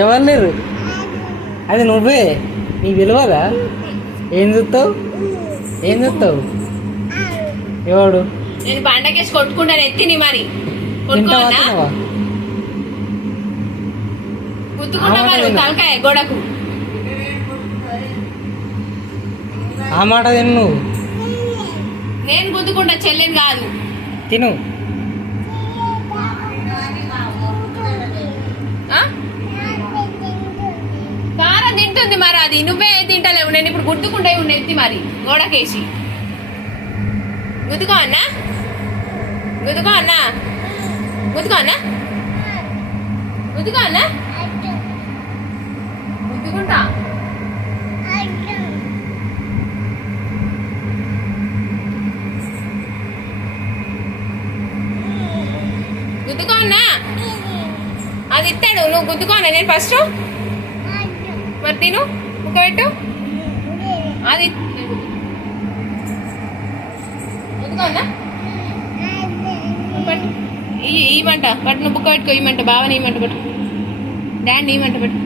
ఎవరు లేరు, అది నువ్వే. నీకు తెలియదా? ఏం చూస్తావు, ఏం చూస్తావు? ఎవడు? నేను పండగేసి కొట్టుకుంటాను, ఎత్తిని మరి తింటావా? గుర్తుకుంటా మరి తలకాయ గోడకు. ఆ మాట తిను నువ్వు. నేను గుద్దుకుంటా, చెల్లెని కాదు. తిను. కారం తింటుంది మరి, అది నువ్వే తింటలేవు. నేను ఇప్పుడు గుద్దుకుంటే ఉండే ఎత్తి మరి గోడకేసి. గుద్దుకో అన్నా, గుద్దుకో అన్నా, గుద్దుకో అన్నా, గుద్దుకో అన్నా, గుద్దుకుంటా. గుద్దుకో అన్నా, అది ఇస్తాడు, నువ్వు గుద్దుకో అన్నా. నేను ఫస్ట్ మరి తిను, ముక్క పెట్టు. అది గుద్దుకో అన్నా, పట్టు ఇవ్వమంట, పట్టు. నువ్వు బుక్క పెట్టుకో, ఇవ్వమంట. బావని ఇవ్వమంట, పట్టు. డాడీ ఇవ్వమంట, పట్టు.